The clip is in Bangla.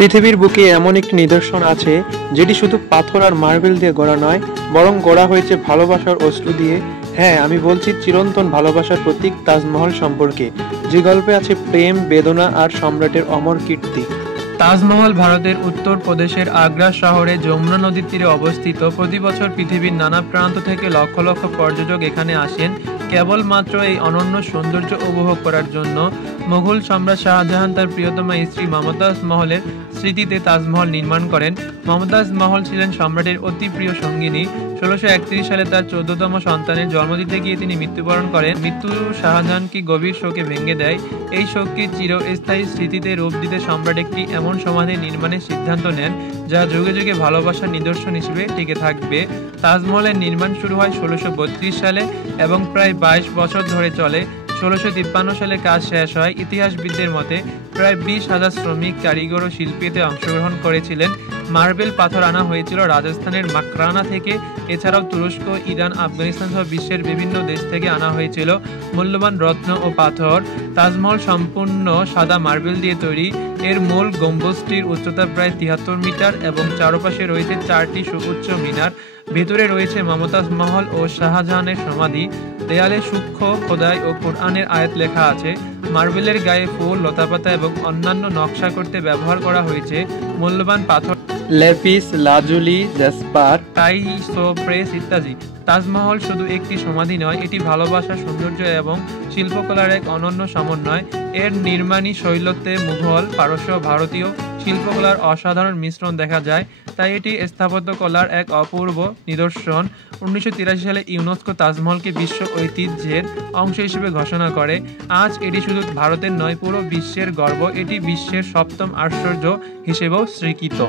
পৃথিবীর বুকে এমন একটি নিদর্শন আছে যেটি শুধু পাথর আর মার্বেল দিয়ে গড়া নয়, বরং গড়া হয়েছে ভালোবাসার অশ্রু দিয়ে। হ্যাঁ, আমি বলছি চিরন্তন ভালোবাসার প্রতীক তাজমহল সম্পর্কে, যে গল্পে আছে প্রেম, বেদনা আর সম্রাটের অমর কীর্তি। তাজমহল ভারতের উত্তর প্রদেশের আগ্রা শহরে যমুনা নদীর তীরে অবস্থিত। প্রতি বছর পৃথিবীর নানা প্রান্ত থেকে লক্ষ লক্ষ পর্যটক এখানে আসেন কেবলমাত্র এই অনন্য সৌন্দর্য উপভোগ করার জন্য। মুঘল সম্রাট শাহজাহান তার প্রিয়তমা স্ত্রী মমতাজ মহলের স্মৃতিতে তাজমহল নির্মাণ করেন। মমতাজ মহল ছিলেন সম্রাটের অতি প্রিয় সঙ্গিনী। 1631 সালে তার 14তম সন্তানের জন্ম দিতে গিয়ে তিনি মৃত্যুবরণ করেন। মৃত্যু শাহজাহানকে গভীর শোকে ভেঙে দেয়। এই শোককে চিরস্থায়ী স্মৃতিতে রূপ দিতে সম্রাট একটি এমন সমাধি নির্মাণের সিদ্ধান্ত নেন যা যুগে যুগে ভালোবাসার নিদর্শন হিসেবে টিকে থাকবে। তাজমহলের নির্মাণ শুরু হয় 1632 সালে এবং প্রায় 22 বছর ধরে চলে। 1653 সালে কাজ শেষ হয়। ইতিহাসবিদদের মতে প্রায় 20,000 শ্রমিক, কারিগর ও শিল্পী এতে অংশগ্রহণ করেছিলেন। মার্বেল পাথর আনা হয়েছিল রাজস্থানের মাকরানা থেকে। এছাড়াও তুরস্ক, ইরান, আফগানিস্তান সহ বিশ্বের বিভিন্ন দেশ থেকে আনা হয়েছিল মূল্যবান রত্ন ও পাথর। তাজমহল সম্পূর্ণ সাদা মার্বেল দিয়ে তৈরি। এর মূল গম্বুজটির উচ্চতা প্রায় 73 মিটার এবং চারপাশে রয়েছে 4টি সুউচ্চ মিনার। ভেতরে রয়েছে মমতাজ মহল ও শাহজাহানের সমাধি। দেয়ালে সূক্ষ্ম খোদাই ও কোরআনের আয়াত লেখা আছে। মার্বেলের গায়ে ফুল, লতাপাতা এবং অন্যান্য নকশা করতে ব্যবহার করা হয়েছে মূল্যবান পাথর, ল্যাপিস লাজুলি, জেসপার, টাইসোপ্রেস ইত্যাদি। তাজমহল শুধু একটি সমাধি নয়, এটি ভালোবাসা, সৌন্দর্য এবং শিল্পকলার এক অনন্য সমন্বয়। এর নির্মাণী শৈলীতে মুঘল, পারস্য, ভারতীয় শিল্পকলার অসাধারণ মিশ্রণ দেখা যায়, তাই এটি স্থাপত্যকলার এক অপূর্ব নিদর্শন। 1983 সালে ইউনেস্কো তাজমহলকে বিশ্ব ঐতিহ্যের অংশ হিসেবে ঘোষণা করে। আজ এটি শুধু ভারতের নয়, পুরো বিশ্বের গর্ব। এটি বিশ্বের 7ম আশ্চর্য হিসেবেও স্বীকৃত।